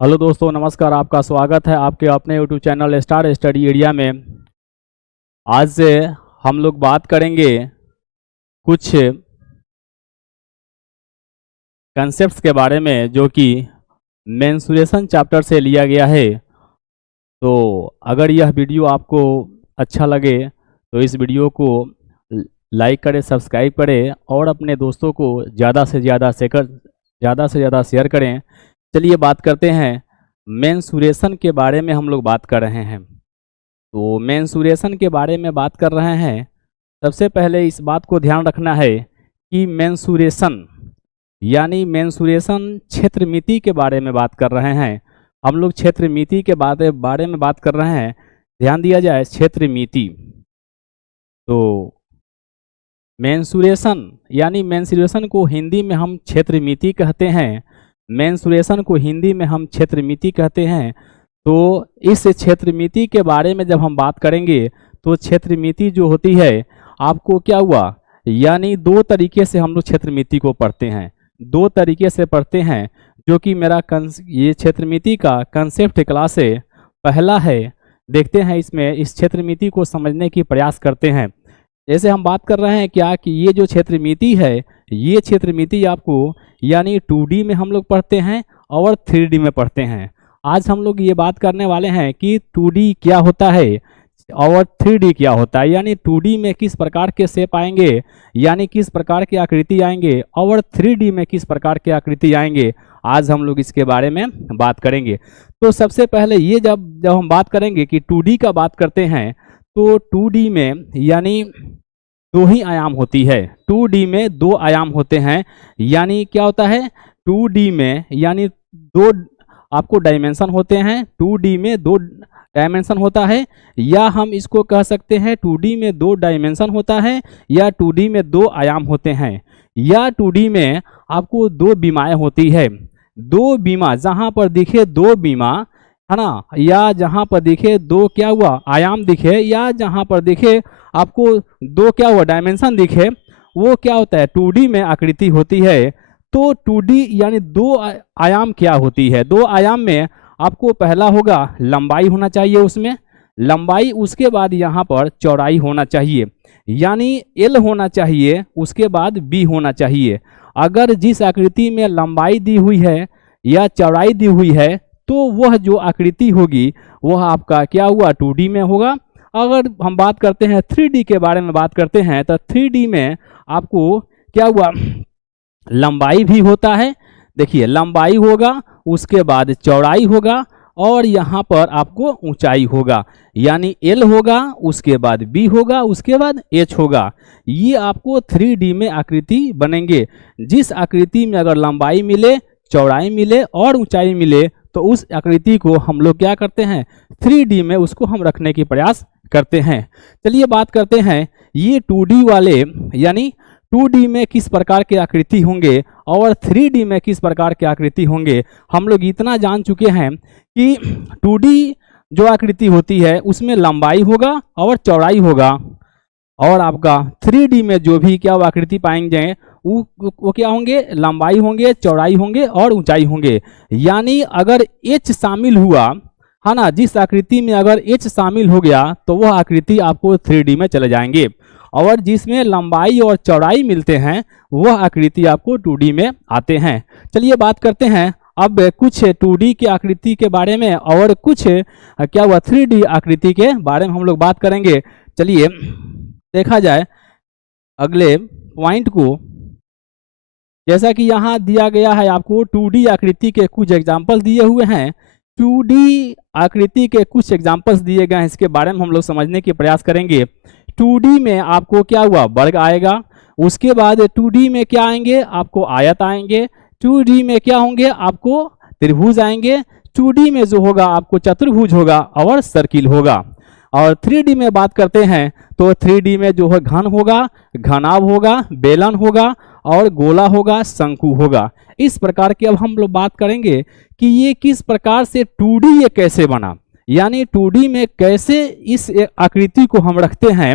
Hello दोस्तों, नमस्कार। आपका स्वागत है आपके अपने YouTube channel star study area में। आज से हम लोग बात करेंगे कुछ कंसेप्ट्स के बारे में जो कि मेंसुरेशन चैप्टर से लिया गया है। तो अगर यह वीडियो आपको अच्छा लगे तो इस वीडियो को लाइक करें, सब्सक्राइब करें और अपने दोस्तों को ज़्यादा से ज़्यादा शेयर करें। चलिए बात करते हैं मेंसुरेशन के बारे में। हम लोग बात कर रहे हैं, तो मेंसुरेशन के बारे में बात कर रहे हैं। सबसे पहले इस बात को ध्यान रखना है कि मेंसुरेशन यानी मेंसुरेशन क्षेत्र मिति के बारे में बात कर रहे हैं। हम लोग क्षेत्र मिति के बारे में बात कर रहे हैं। ध्यान दिया जाए, क्षेत्र मिति। तो मेंसुरेशन यानी मेंसुरेशन को हिंदी में हम क्षेत्र मिति कहते हैं। मेंसुरेशन को हिंदी में हम क्षेत्र मिति कहते हैं। तो इस क्षेत्र मिति के बारे में जब हम बात करेंगे तो क्षेत्र मिति जो होती है, आपको क्या हुआ, यानी दो तरीके से हम लोग क्षेत्र मिति को पढ़ते हैं। दो तरीके से पढ़ते हैं, जो कि मेरा ये क्षेत्र मिति का कंसेप्ट क्लास है। पहला है, देखते हैं इसमें इस क्षेत्र मिति को समझने की प्रयास करते हैं। जैसे हम बात कर रहे हैं क्या कि ये जो क्षेत्र मिति है, ये क्षेत्र मिति आपको यानी 2D में हम लोग पढ़ते हैं और 3D में पढ़ते हैं। आज हम लोग ये बात करने वाले हैं कि 2D क्या होता है और 3D क्या होता है, यानी 2D में किस प्रकार के शेप आएंगे, यानी किस प्रकार की आकृति आएंगे, और 3D में किस प्रकार की आकृति आएंगे। आज हम लोग इसके बारे में बात करेंगे। तो सबसे पहले ये जब हम बात करेंगे कि 2D का बात करते हैं, तो 2D में यानी दो ही आयाम होती है। 2D में दो आयाम होते हैं, यानी क्या होता है 2D में, यानी दो आपको डायमेंशन होते हैं। 2D में दो डायमेंशन होता है, या हम इसको कह सकते हैं 2D में दो डायमेंशन होता है, या 2D में दो आयाम होते हैं, या 2D में आपको दो बीमाएं होती है। दो बीमा, जहां पर दिखे दो बीमा, है ना, या जहां पर दिखे दो क्या हुआ आयाम दिखे, या जहां पर दिखे आपको दो क्या हुआ डायमेंशन दिखे, वो क्या होता है 2D में आकृति होती है। तो 2D यानी दो आयाम क्या होती है, दो आयाम में आपको पहला होगा लंबाई होना चाहिए, उसमें लंबाई, उसके बाद यहाँ पर चौड़ाई होना चाहिए, यानी L होना चाहिए, उसके बाद B होना चाहिए। अगर जिस आकृति में लंबाई दी हुई है या चौड़ाई दी हुई है, तो वह जो आकृति होगी वह आपका क्या हुआ 2D में होगा। अगर हम बात करते हैं 3D के बारे में बात करते हैं, तो 3D में आपको क्या हुआ लंबाई भी होता है। देखिए, लंबाई होगा, उसके बाद चौड़ाई होगा, और यहाँ पर आपको ऊंचाई होगा, यानी L होगा, उसके बाद B होगा, उसके बाद H होगा। ये आपको 3D में आकृति बनेंगे। जिस आकृति में अगर लंबाई मिले, चौड़ाई मिले और ऊंचाई मिले, तो उस आकृति को हम लोग क्या करते हैं 3D में उसको हम रखने की प्रयास करते हैं। चलिए बात करते हैं ये 2D वाले, यानी 2D में किस प्रकार के आकृति होंगे और 3D में किस प्रकार के आकृति होंगे। हम लोग इतना जान चुके हैं कि 2D जो आकृति होती है उसमें लंबाई होगा और चौड़ाई होगा, और आपका 3D में जो भी क्या आकृति पाएंगे वो क्या होंगे, लंबाई होंगे, चौड़ाई होंगे और ऊंचाई होंगे। यानी अगर H शामिल हुआ, है ना, जिस आकृति में अगर H शामिल हो गया तो वह आकृति आपको 3D में चले जाएंगे, और जिसमें लंबाई और चौड़ाई मिलते हैं वह आकृति आपको 2D में आते हैं। चलिए बात करते हैं अब कुछ 2D की आकृति के बारे में, और कुछ क्या हुआ 3D आकृति के बारे में हम लोग बात करेंगे। चलिए देखा जाए अगले पॉइंट को। जैसा कि यहाँ दिया गया है आपको 2D आकृति के कुछ एग्जाम्पल दिए हुए हैं। 2D आकृति के कुछ एग्जाम्पल्स दिए गए हैं, इसके बारे में हम लोग समझने की प्रयास करेंगे। 2D में आपको क्या हुआ वर्ग आएगा, उसके बाद 2D में क्या आएंगे आपको आयत आएंगे, 2D में क्या होंगे आपको त्रिभुज आएंगे, 2D में जो होगा आपको चतुर्भुज होगा और सर्किल होगा। और 3D में बात करते हैं तो 3D में जो है घन होगा, घनाभ होगा, बेलन होगा और गोला होगा, शंकु होगा। इस प्रकार की अब हम लोग बात करेंगे कि ये किस प्रकार से 2D ये कैसे बना, यानी 2D में कैसे इस आकृति को हम रखते हैं।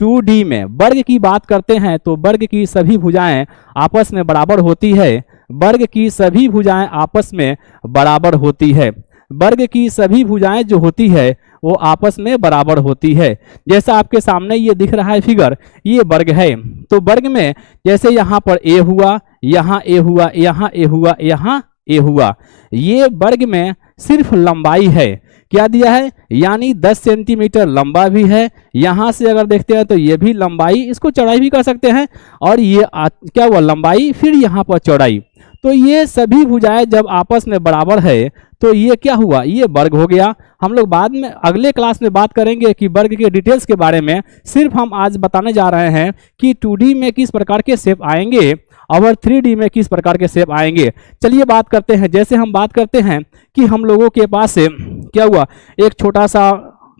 2D में वर्ग की बात करते हैं तो वर्ग की सभी भुजाएं आपस में बराबर होती है। वर्ग की सभी भुजाएं आपस में बराबर होती है। वर्ग की सभी भुजाएं जो होती है वो आपस में बराबर होती है। जैसा आपके सामने ये दिख रहा है फिगर, ये वर्ग है। तो वर्ग में जैसे यहाँ पर ए हुआ, यहाँ ए हुआ, यहाँ ए हुआ, यहाँ ए हुआ, ये वर्ग में सिर्फ लंबाई है। क्या दिया है? यानी 10 सेंटीमीटर लंबा भी है। यहाँ से अगर देखते हैं तो ये भी लंबाई, इसको चौड़ाई भी कर सकते हैं। और ये क्या हुआ? लंबाई, फिर यहाँ पर चौड़ाई। तो ये सभी भुजाएं जब आपस में बराबर है तो ये क्या हुआ? ये वर्ग हो गया। हम लोग बाद में अगले क्लास में बात करेंगे कि वर्ग के डिटेल्स के बारे में। सिर्फ हम आज बताने जा रहे हैं कि 2D में किस प्रकार के शेप आएंगे और 3D में किस प्रकार के शेप आएंगे। चलिए बात करते हैं। जैसे हम बात करते हैं कि हम लोगों के पास से क्या हुआ, एक छोटा सा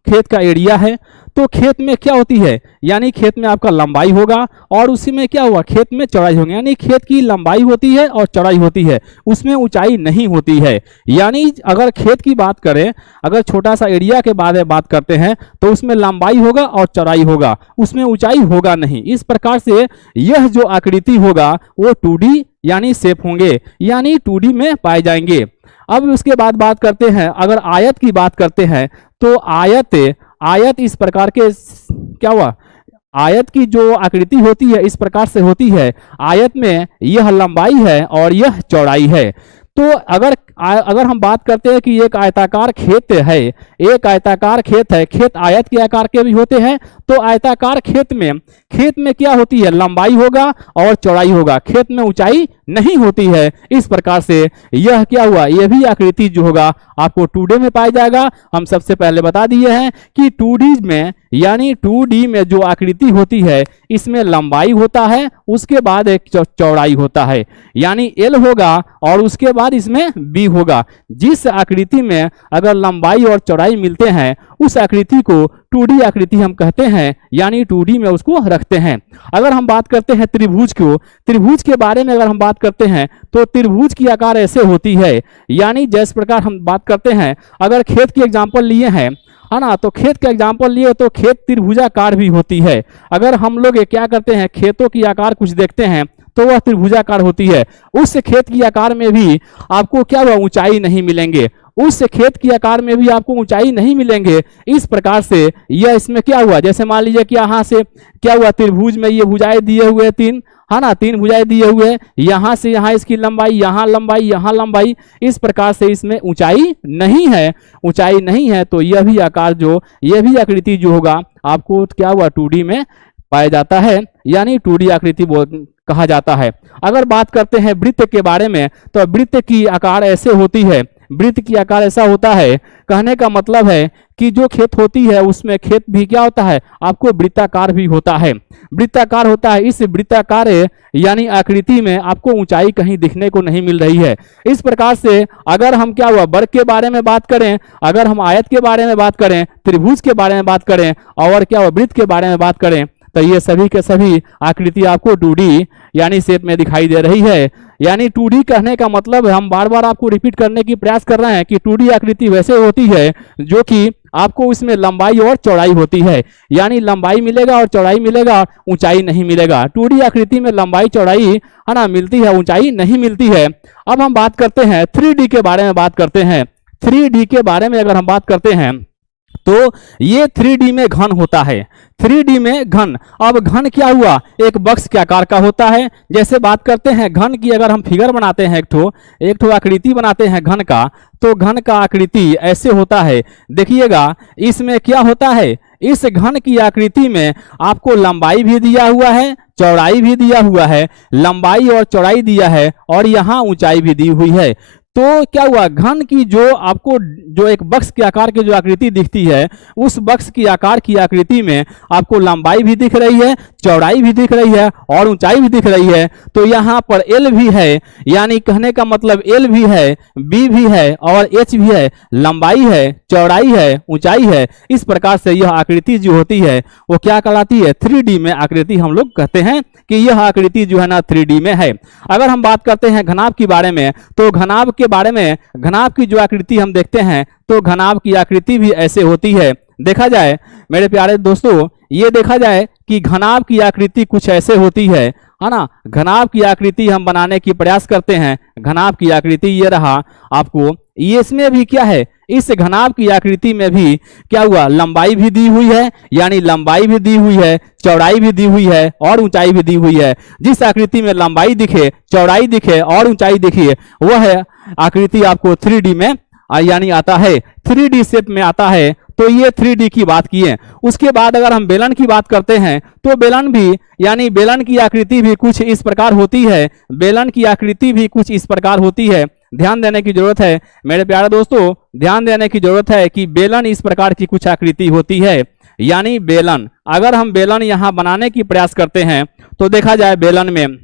खेत का एरिया है। तो खेत में क्या होती है? यानी खेत में आपका लंबाई होगा और उसी में क्या हुआ? खेत में चौड़ाई होगी। यानी खेत की लंबाई होती है और चौड़ाई होती है, उसमें ऊंचाई नहीं होती है। यानी अगर खेत की बात करें, अगर छोटा सा एरिया के बारे में बात करते हैं तो उसमें लंबाई होगा और चौड़ाई होगा, उसमें ऊंचाई होगा नहीं। इस प्रकार से यह जो आकृति होगा वो 2D यानी शेप होंगे, यानी 2D में पाए जाएंगे। अब उसके बाद बात करते हैं, अगर आयत की बात करते हैं तो आयत इस प्रकार के क्या हुआ? आयत की जो आकृति होती है इस प्रकार से होती है। आयत में यह लंबाई है और यह चौड़ाई है। तो अगर हम बात करते हैं कि एक आयताकार खेत है, एक आयताकार खेत है, खेत आयत के आकार के भी होते हैं। तो आयताकार खेत में क्या होती है? लंबाई होगा और चौड़ाई होगा, खेत में ऊंचाई नहीं होती है। इस प्रकार से यह क्या हुआ? यह भी आकृति जो होगा आपको 2D में पाया जाएगा। हम सबसे पहले बता दिए हैं कि 2D में यानी 2D में जो आकृति होती है इसमें लंबाई होता है, उसके बाद एक चौड़ाई होता है, यानी L होगा और उसके बाद इसमें B होगा। जिस आकृति में अगर लंबाई और चौड़ाई मिलते हैं उस आकृति को 2D आकृति हम कहते हैं, यानी 2D में उसको रखते हैं। अगर हम बात करते हैं त्रिभुज को, त्रिभुज के बारे में अगर हम बात करते हैं तो त्रिभुज की आकार ऐसे होती है। यानी जिस प्रकार हम बात करते हैं, अगर खेत की एग्जांपल लिए हैं, है ना, तो खेत का एग्जांपल लिए तो खेत त्रिभुजाकार भी होती है। अगर हम लोग क्या करते हैं, खेतों की आकार कुछ देखते हैं तो वह त्रिभुजाकार होती है। उस खेत की आकार में भी आपको क्या हुआ? ऊंचाई नहीं मिलेंगे, उस खेत की आकार में भी आपको ऊंचाई नहीं मिलेंगे। इस प्रकार से यह इसमें क्या हुआ? जैसे मान लीजिए कि यहाँ से क्या हुआ? त्रिभुज में ये भुजाएं दिए हुए 3, है ना, 3 भुजाएं दिए हुए, यहाँ से यहाँ इसकी लंबाई, यहाँ लंबाई, यहाँ लंबाई। इस प्रकार से इसमें ऊंचाई नहीं है, ऊंचाई नहीं है। तो यह भी आकार जो, यह भी आकृति जो होगा आपको क्या हुआ? 2D में पाया जाता है, यानी 2D आकृति कहा जाता है। अगर बात करते हैं वृत्त के बारे में तो वृत्त की आकार ऐसे होती है, वृत्त की आकार ऐसा होता है। कहने का मतलब है कि जो खेत होती है उसमें खेत भी क्या होता है? आपको वृत्ताकार भी होता है, वृत्ताकार होता है। इस वृत्ताकार यानी आकृति में आपको ऊंचाई कहीं दिखने को नहीं मिल रही है। इस प्रकार से अगर हम क्या हुआ? वर्ग के बारे में बात करें, अगर हम आयत के बारे में बात करें, त्रिभुज के बारे में बात करें और क्या हुआ? वृत्त के बारे में बात करें तो ये सभी के सभी आकृति आपको 2D यानी शेप में दिखाई दे रही है। यानी 2D कहने का मतलब हम बार बार आपको रिपीट करने की प्रयास कर रहे हैं कि 2D आकृति वैसे होती है जो कि आपको इसमें लंबाई और चौड़ाई होती है, यानी लंबाई मिलेगा और चौड़ाई मिलेगा, ऊंचाई नहीं मिलेगा। 2D आकृति में लंबाई चौड़ाई, है ना, मिलती है, ऊंचाई नहीं मिलती है। अब हम बात करते हैं 3D के बारे में बात करते हैं। 3D के बारे में अगर हम बात करते हैं तो ये 3D में घन होता है। 3D में घन, अब घन क्या हुआ? एक बक्स के आकार का होता है। जैसे बात करते हैं घन की, अगर हम फिगर बनाते हैं, एक ठो आकृति बनाते हैं घन का, तो घन का आकृति ऐसे होता है। देखिएगा इसमें क्या होता है? इस घन की आकृति में आपको लंबाई भी दिया हुआ है, चौड़ाई भी दिया हुआ है, लंबाई और चौड़ाई दिया है और यहाँ ऊंचाई भी दी हुई है। तो क्या हुआ? घन की जो आपको जो एक बक्स के आकार की जो आकृति दिखती है, उस बक्स की आकार की आकृति में आपको लंबाई भी दिख रही है, चौड़ाई भी दिख रही है और ऊंचाई भी दिख रही है। तो यहाँ पर L भी है, यानी कहने का मतलब L भी है, B भी है और H भी है, लंबाई है, चौड़ाई है, ऊंचाई है। इस प्रकार से यह आकृति जो होती है वो क्या कहलाती है? 3D में आकृति हम लोग कहते हैं कि यह आकृति जो है ना 3D में है। अगर हम बात करते हैं घनाभ के बारे में तो घनाभ के बारे में, घनाभ की जो आकृति हम देखते हैं तो घनाभ की आकृति भी ऐसे होती है। देखा जाए मेरे प्यारे दोस्तों, ये देखा जाए कि घनाभ की आकृति कुछ ऐसे होती है ना। घनाभ की आकृति हम बनाने की प्रयास करते हैं। घनाभ की आकृति ये रहा आपको, ये इसमें भी क्या है, इस घनाभ की आकृति में भी क्या हुआ, लंबाई भी दी हुई है, यानी लंबाई भी दी हुई है, चौड़ाई भी दी हुई है और ऊंचाई भी दी हुई है। जिस आकृति में लंबाई दिखे, चौड़ाई दिखे और ऊंचाई दिखे, वह है आकृति आपको 3D में यानी आता है, 3D शेप में आता है। तो ये 3D की बात की है। उसके बाद अगर हम बेलन की बात करते हैं तो बेलन भी, यानी बेलन की आकृति भी कुछ इस प्रकार होती है। बेलन की आकृति भी कुछ इस प्रकार होती है। ध्यान देने की जरूरत है मेरे प्यारे दोस्तों, ध्यान देने की जरूरत है कि बेलन इस प्रकार की कुछ आकृति होती है। यानी बेलन, अगर हम बेलन यहाँ बनाने की प्रयास करते हैं तो देखा जाए बेलन में,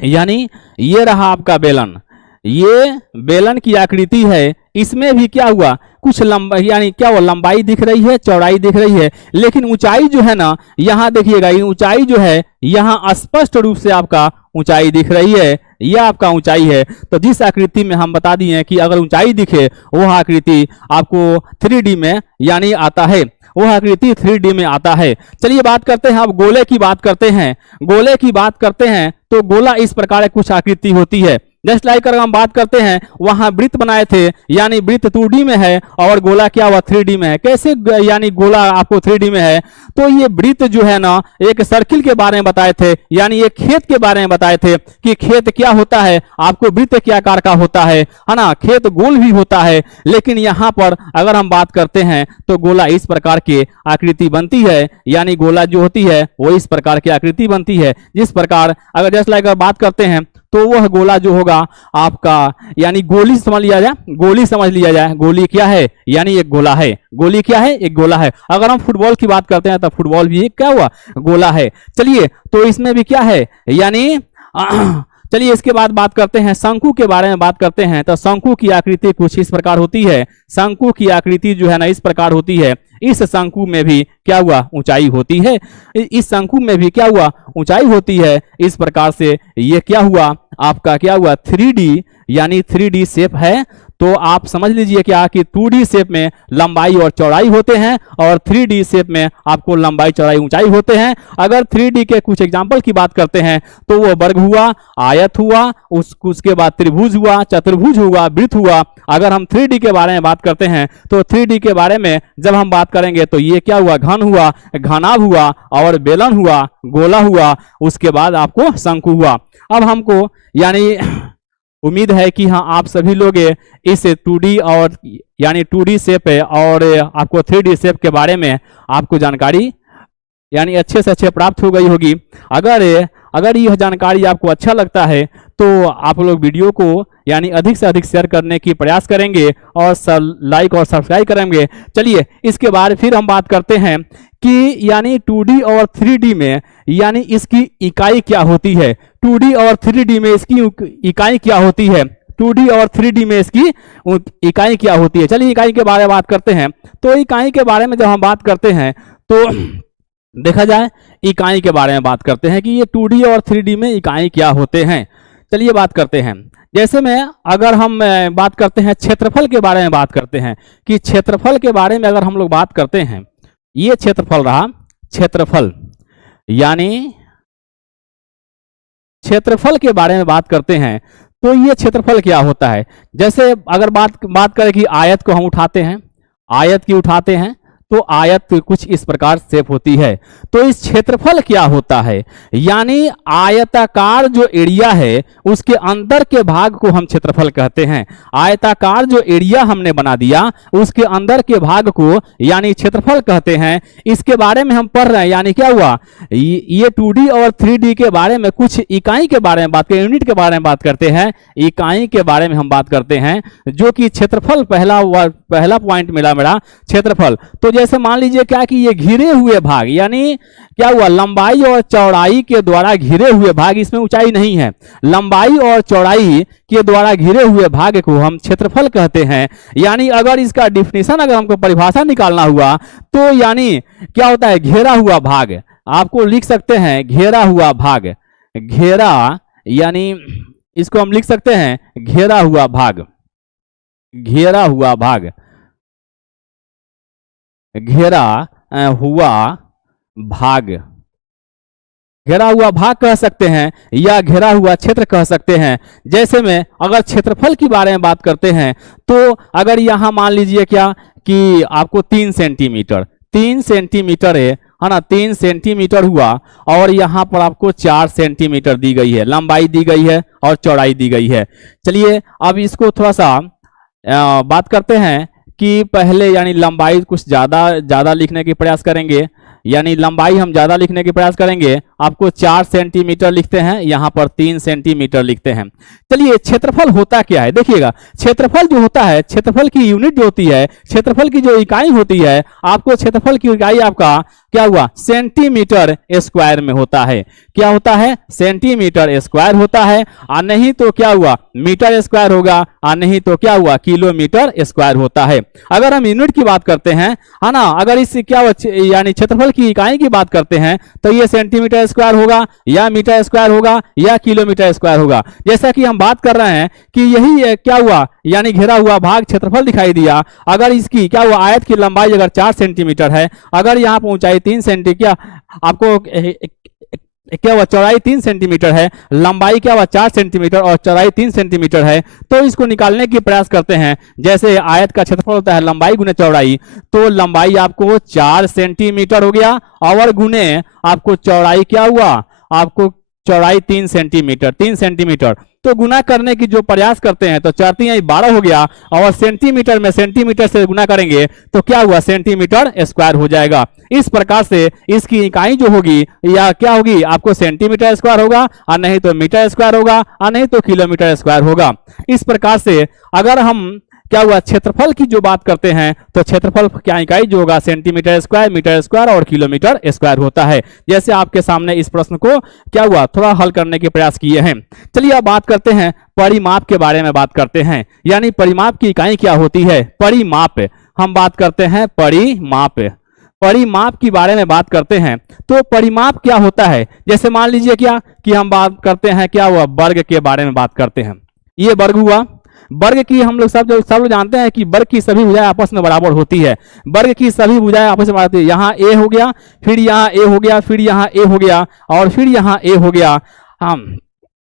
यानी ये रहा आपका बेलन, ये बेलन की आकृति है। इसमें भी क्या हुआ, कुछ लंबा, यानी क्या हुआ, लंबाई दिख रही है, चौड़ाई दिख रही है, लेकिन ऊंचाई जो है ना, यहाँ देखिएगा ये ऊंचाई जो है, यहाँ स्पष्ट रूप से आपका ऊंचाई दिख रही है, यह आपका ऊंचाई है। तो जिस आकृति में हम बता दिए कि अगर ऊंचाई दिखे वह आकृति आपको 3D में यानी आता है, वह आकृति 3D में आता है। चलिए बात करते हैं, अब गोले की बात करते हैं। गोले की बात करते हैं तो गोला इस प्रकार कुछ आकृति होती है। जस्ट लाइक अगर हम बात करते हैं, वहां वृत्त बनाए थे, यानी वृत्त 2D में है और गोला क्या हुआ 3D में है। कैसे यानी गोला आपको 3D में है, तो ये वृत्त जो है ना, एक सर्किल के बारे में बताए थे, यानी एक खेत के बारे में बताए थे कि खेत क्या होता है, आपको वृत्त क्या आकार का होता है ना, खेत गोल भी होता है। लेकिन यहाँ पर अगर हम बात करते हैं तो गोला इस प्रकार की आकृति बनती है, यानी गोला जो होती है वो इस प्रकार की आकृति बनती है। जिस प्रकार अगर जस्ट लाइक बात करते हैं तो वह गोला जो होगा आपका, यानी गोली समझ लिया जाए, गोली समझ लिया जाए, गोली क्या है, यानी एक गोला है। गोली क्या है, एक गोला है। अगर हम फुटबॉल की बात करते हैं तो फुटबॉल भी एक क्या हुआ, गोला है। चलिए तो इसमें भी क्या है, यानी चलिए इसके बाद बात करते हैं, शंकु के बारे में बात करते हैं। तो शंकु की आकृति कुछ इस प्रकार होती है। शंकु की आकृति जो है ना इस प्रकार होती है। इस शंकु में भी क्या हुआ, ऊंचाई होती है। इस शंकु में भी क्या हुआ, ऊंचाई होती है। इस प्रकार से ये क्या हुआ आपका, क्या हुआ 3D, यानी 3D शेप है। तो आप समझ लीजिए क्या कि 2D शेप में लंबाई और चौड़ाई होते हैं और 3D शेप में आपको लंबाई चौड़ाई ऊंचाई होते हैं। अगर 3D के कुछ एग्जांपल की बात करते हैं तो वो वर्ग हुआ, आयत हुआ, उसके बाद त्रिभुज हुआ, चतुर्भुज हुआ, वृत्त हुआ। अगर हम 3D के बारे में बात करते हैं तो 3D के बारे में जब हम बात करेंगे तो ये क्या हुआ, घन हुआ, घनाभ हुआ और बेलन हुआ, गोला हुआ, उसके बाद आपको शंकु हुआ। अब हमको यानी उम्मीद है कि हाँ आप सभी लोग इस 2D और यानी 2D शेप और आपको 3D शेप के बारे में आपको जानकारी यानी अच्छे से अच्छे प्राप्त हो गई होगी। अगर यह जानकारी आपको अच्छा लगता है तो आप लोग वीडियो को यानी अधिक से अधिक शेयर करने की प्रयास करेंगे और लाइक और सब्सक्राइब करेंगे। चलिए इसके बाद फिर हम बात करते हैं कि यानी 2D और 3D में यानी इसकी इकाई क्या होती है। 2D और 3D में इसकी इकाई क्या होती है, 2D और 3D में इसकी इकाई क्या होती है। चलिए इकाई के बारे में बात करते हैं। तो इकाई के बारे में जब हम बात करते हैं तो देखा जाए, इकाई के बारे में बात करते हैं कि ये 2D और 3D में इकाई क्या होते हैं। चलिए बात करते हैं। जैसे में अगर हम बात करते हैं क्षेत्रफल के बारे में बात करते हैं कि क्षेत्रफल के बारे में अगर हम लोग बात करते हैं, ये क्षेत्रफल रहा, क्षेत्रफल यानी क्षेत्रफल के बारे में बात करते हैं तो ये क्षेत्रफल क्या होता है। जैसे अगर बात करें कि आयत को हम उठाते हैं, आयत की उठाते हैं तो आयत कुछ इस प्रकार शेप होती है। तो इस क्षेत्रफल क्या होता है, यानी आयताकार जो एरिया है उसके अंदर के भाग को हम क्षेत्रफल कहते हैं। आयताकार जो एरिया हमने बना दिया उसके अंदर के भाग को यानी क्षेत्रफल कहते हैं। इसके बारे में हम पढ़ रहे हैं, यानी क्या हुआ, ये 2D और 3D के बारे में कुछ इकाई के बारे में बात करें, यूनिट के बारे में बात करते हैं, इकाई के बारे में हम बात करते हैं, जो कि क्षेत्रफल पहला पॉइंट मिला मेरा, क्षेत्रफल। तो जैसे मान लीजिए क्या कि ये घिरे हुए भाग, यानी क्या हुआ, लंबाई और चौड़ाई के द्वारा घिरे हुए भाग, इसमें ऊंचाई नहीं है, लंबाई और चौड़ाई के द्वारा घिरे हुए भाग को हम क्षेत्रफल कहते हैं। यानी अगर इसका डिफिनेशन, अगर हमको परिभाषा निकालना हुआ तो यानी क्या होता है, घेरा हुआ भाग। आपको लिख सकते हैं घेरा हुआ भाग, घेरा यानी इसको हम लिख सकते हैं घेरा हुआ भाग, घेरा हुआ भाग, घेरा हुआ भाग, घेरा हुआ भाग कह सकते हैं या घेरा हुआ क्षेत्र कह सकते हैं। जैसे में अगर क्षेत्रफल के बारे में बात करते हैं तो अगर यहाँ मान लीजिए क्या कि आपको 3 सेंटीमीटर है ना, 3 सेंटीमीटर हुआ और यहाँ पर आपको 4 सेंटीमीटर दी गई है, लंबाई दी गई है और चौड़ाई दी गई है। चलिए अब इसको थोड़ा सा बात करते हैं कि पहले यानी लंबाई कुछ ज़्यादा लिखने की प्रयास करेंगे, यानी लंबाई हम ज़्यादा लिखने की प्रयास करेंगे। आपको 4 सेंटीमीटर लिखते हैं, यहाँ पर 3 सेंटीमीटर लिखते हैं। चलिए क्षेत्रफल होता क्या है, देखिएगा क्षेत्रफल जो होता है, क्षेत्रफल की यूनिट जो होती है, क्षेत्रफल की जो इकाई होती है, आपको क्षेत्रफल की इकाई आपका क्या हुआ सेंटीमीटर स्क्वायर में होता है। क्या होता है सेंटीमीटर स्क्वायर होता है, और नहीं तो क्या हुआ मीटर स्क्वायर होगा, और नहीं तो क्या हुआ किलोमीटर स्क्वायर होता है। अगर हम यूनिट की बात करते हैं है ना, अगर इस क्या यानी क्षेत्रफल की इकाई की बात करते हैं तो ये सेंटीमीटर स्क्वायर होगा या मीटर स्क्वायर होगा या किलोमीटर स्क्वायर होगा। जैसा कि हम बात कर रहे हैं कि यही क्या हुआ यानी घेरा हुआ भाग क्षेत्रफल दिखाई दिया। अगर इसकी क्या हुआ आयत की लंबाई अगर 4 सेंटीमीटर है, अगर यहाँ पर ऊंचाई 3 सेंटीमीटर क्या आपको क्या हुआ चौड़ाई 3 सेंटीमीटर है, लंबाई क्या हुआ 4 सेंटीमीटर और चौड़ाई 3 सेंटीमीटर है, तो इसको निकालने की प्रयास करते हैं। जैसे आयत का क्षेत्रफल होता है लंबाई गुने चौड़ाई, तो लंबाई आपको 4 सेंटीमीटर हो गया और गुने आपको चौड़ाई क्या हुआ आपको चौड़ाई 3 सेंटीमीटर। तो गुना करने की जो प्रयास करते हैं तो 4 3 12 हो गया, और सेंटीमीटर में सेंटीमीटर से गुना करेंगे तो क्या हुआ सेंटीमीटर स्क्वायर हो जाएगा। इस प्रकार से इसकी इकाई जो होगी या क्या होगी आपको सेंटीमीटर स्क्वायर होगा, और नहीं तो मीटर स्क्वायर होगा, और नहीं तो किलोमीटर स्क्वायर होगा। इस प्रकार से अगर हम क्या हुआ क्षेत्रफल की जो बात करते हैं तो क्षेत्रफल क्या इकाई जो होगा सेंटीमीटर स्क्वायर, मीटर स्क्वायर और किलोमीटर स्क्वायर होता है। जैसे आपके सामने इस प्रश्न को क्या हुआ थोड़ा हल करने के प्रयास किए हैं। चलिए अब बात करते हैं परिमाप के बारे में बात करते हैं, यानी परिमाप की इकाई क्या होती है। परिमाप हम बात करते हैं, परिमाप के बारे में बात करते हैं तो परिमाप क्या होता है। जैसे मान लीजिए क्या कि हम बात करते हैं क्या हुआ वर्ग के बारे में बात करते हैं। ये वर्ग हुआ, वर्ग की हम लोग सब लोग जानते हैं कि वर्ग की सभी भुजाएं आपस में बराबर होती है। वर्ग की सभी भुजाएं आपस में बराबर होती है। यहाँ ए हो गया, फिर यहाँ ए हो गया, फिर यहाँ ए हो गया और फिर यहाँ ए हो गया। हम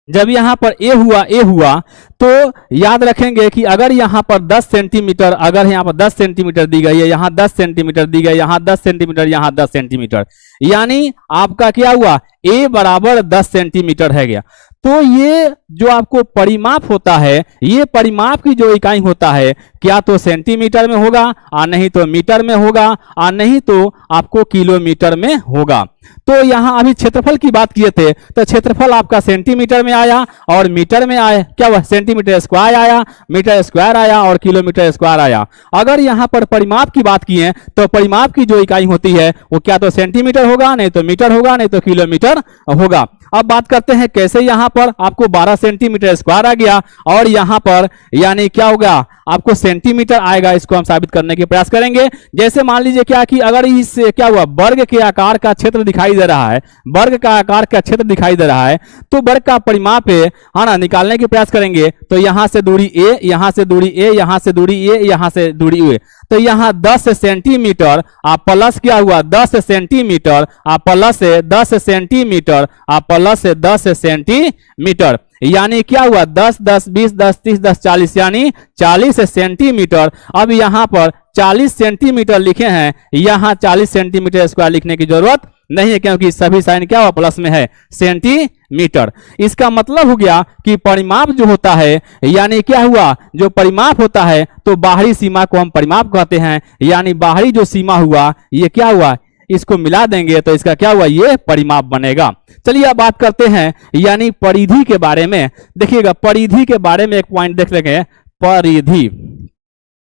जब यहाँ पर ए हुआ तो याद रखेंगे कि अगर यहाँ पर 10 सेंटीमीटर, अगर यहाँ पर 10 सेंटीमीटर दी गई है, यहाँ 10 सेंटीमीटर दी गई, यहाँ 10 सेंटीमीटर, यहाँ 10 सेंटीमीटर, यानी आपका क्या हुआ ए बराबर 10 सेंटीमीटर है गया। तो ये जो आपको परिमाप होता है, ये परिमाप की जो इकाई होता है क्या तो सेंटीमीटर में होगा, और नहीं तो मीटर में होगा, और नहीं तो आपको किलोमीटर में होगा। तो यहाँ अभी क्षेत्रफल की बात किए थे तो क्षेत्रफल आपका सेंटीमीटर में आया और मीटर में आया, क्या हुआ सेंटीमीटर स्क्वायर आया, मीटर स्क्वायर आया और किलोमीटर स्क्वायर आया। अगर यहाँ पर परिमाप की बात की है तो परिमाप की जो इकाई होती है वो क्या तो सेंटीमीटर होगा, नहीं तो मीटर होगा, नहीं तो किलोमीटर होगा। अब बात करते हैं कैसे, यहाँ पर आपको 12 सेंटीमीटर स्क्वायर आ गया और यहाँ पर यानी क्या होगा आपको सेंटीमीटर आएगा। इसको हम साबित करने के प्रयास करेंगे। जैसे मान लीजिए क्या कि अगर इस क्या हुआ वर्ग के आकार का क्षेत्र दिखाई दे रहा है, वर्ग का आकार का क्षेत्र दिखाई दे रहा है, तो वर्ग का परिमाप है ना निकालने के प्रयास करेंगे। तो यहाँ से दूरी ए, यहाँ से दूरी ए, यहाँ से दूरी ए, यहाँ से दूरी ए, तो यहाँ 10 सेंटीमीटर आप प्लस क्या हुआ 10 सेंटीमीटर आप प्लस 10 सेंटीमीटर आप प्लस 10 सेंटीमीटर, यानी क्या हुआ 10 10 20 10 30 10 40 यानी 40 सेंटीमीटर। अब यहाँ पर 40 सेंटीमीटर लिखे हैं, यहाँ 40 सेंटीमीटर स्क्वायर लिखने की जरूरत नहीं है क्योंकि सभी साइन क्या हुआ प्लस में है सेंटीमीटर। इसका मतलब हो गया कि परिमाप जो होता है यानी क्या हुआ जो परिमाप होता है तो बाहरी सीमा को हम परिमाप कहते हैं, यानी बाहरी जो सीमा हुआ ये क्या हुआ इसको मिला देंगे तो इसका क्या हुआ ये परिमाप बनेगा। चलिए अब बात करते हैं यानी परिधि के बारे में। देखिएगा परिधि के बारे में एक पॉइंट देख लेंगे। परिधि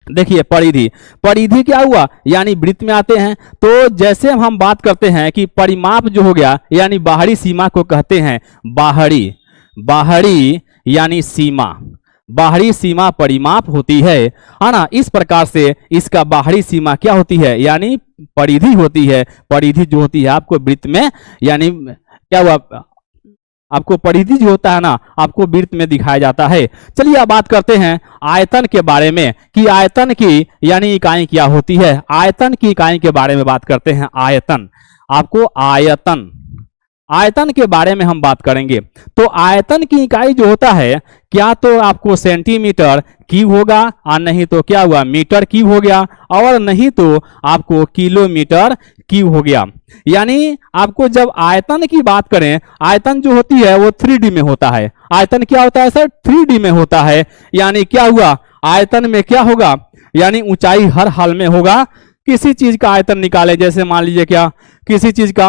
देखिए परिधि क्या हुआ यानी वृत्त में आते हैं। तो जैसे हम बात करते हैं कि परिमाप जो हो गया यानी बाहरी सीमा को कहते हैं बाहरी यानी सीमा, बाहरी सीमा परिमाप होती है ना। इस प्रकार से इसका बाहरी सीमा क्या होती है यानी परिधि होती है। परिधि जो होती है आपको वृत्त में यानी क्या हुआ आपको परिधि जो होता है ना आपको वृत्त में दिखाया जाता है। चलिए अब बात करते हैं आयतन के बारे में कि आयतन की यानी इकाई क्या होती है। आयतन की इकाई के बारे में बात करते हैं। आयतन आपको आयतन के बारे में हम बात करेंगे। तो आयतन की इकाई जो होता है, क्या तो आपको सेंटीमीटर क्यूब होगा, और नहीं तो क्या हुआ, मीटर क्यूब हो गया, और नहीं तो आपको किलोमीटर क्यूब हो गया। यानी आपको जब आयतन की बात करें, आयतन जो होती है वो 3D में होता है। आयतन क्या होता है सर? 3D में होता है। यानी क्या हुआ, आयतन में क्या होगा, यानी ऊंचाई हर हाल में होगा। किसी चीज का आयतन निकाले, जैसे मान लीजिए क्या, किसी चीज का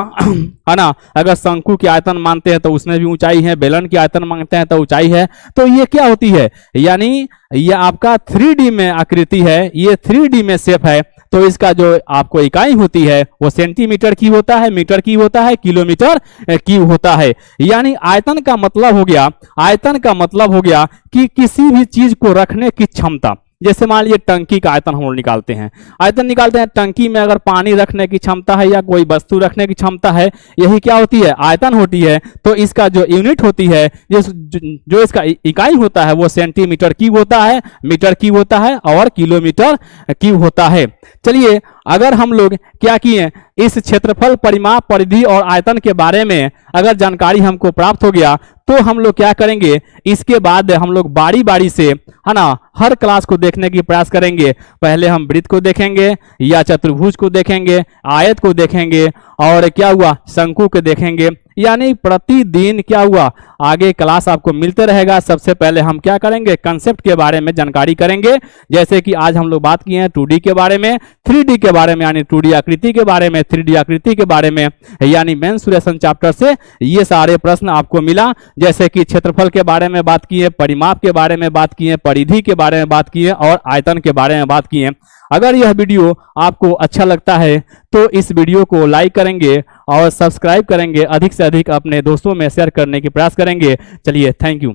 है ना, अगर शंकु की आयतन मानते हैं तो उसमें भी ऊंचाई है, बेलन की आयतन मांगते हैं तो ऊंचाई है। तो ये क्या होती है, यानी ये आपका 3D में आकृति है, ये 3D में शेप है। तो इसका जो आपको इकाई होती है वो सेंटीमीटर की होता है, मीटर की होता है, किलोमीटर की होता है। यानी आयतन का मतलब हो गया, आयतन का मतलब हो गया कि किसी भी चीज को रखने की क्षमता। जैसे मान लीजिए टंकी का आयतन हम लोग निकालते हैं, आयतन निकालते हैं, टंकी में अगर पानी रखने की क्षमता है या कोई वस्तु रखने की क्षमता है, यही क्या होती है, आयतन होती है। तो इसका जो यूनिट होती है, जो इसका इकाई होता है वो सेंटीमीटर क्यूब होता है, मीटर क्यूब होता है, और किलोमीटर क्यूब होता है। चलिए, अगर हम लोग क्या किए, इस क्षेत्रफल, परिमाप, परिधि और आयतन के बारे में अगर जानकारी हमको प्राप्त हो गया, तो हम लोग क्या करेंगे, इसके बाद हम लोग बारी बारी से, है ना, हर क्लास को देखने की प्रयास करेंगे। पहले हम वृत्त को देखेंगे, या चतुर्भुज को देखेंगे, आयत को देखेंगे, और क्या हुआ, शंकु को देखेंगे। यानी प्रतिदिन क्या हुआ, आगे क्लास आपको मिलते रहेगा। सबसे पहले हम क्या करेंगे, कंसेप्ट के बारे में जानकारी करेंगे। जैसे कि आज हम लोग बात किए हैं 2D के बारे में, 3D के बारे में, यानी 2D आकृति के बारे में, 3D आकृति के बारे में, यानी मेंसुरेशन चैप्टर से ये सारे प्रश्न आपको मिला। जैसे कि क्षेत्रफल के बारे में बात किए, परिमाप के बारे में बात किए, परिधि के बारे में बात किए, और आयतन के बारे में बात किए। अगर यह वीडियो आपको अच्छा लगता है तो इस वीडियो को लाइक करेंगे और सब्सक्राइब करेंगे, अधिक से अधिक अपने दोस्तों में शेयर करने की प्रयास करेंगे। चलिए, थैंक यू।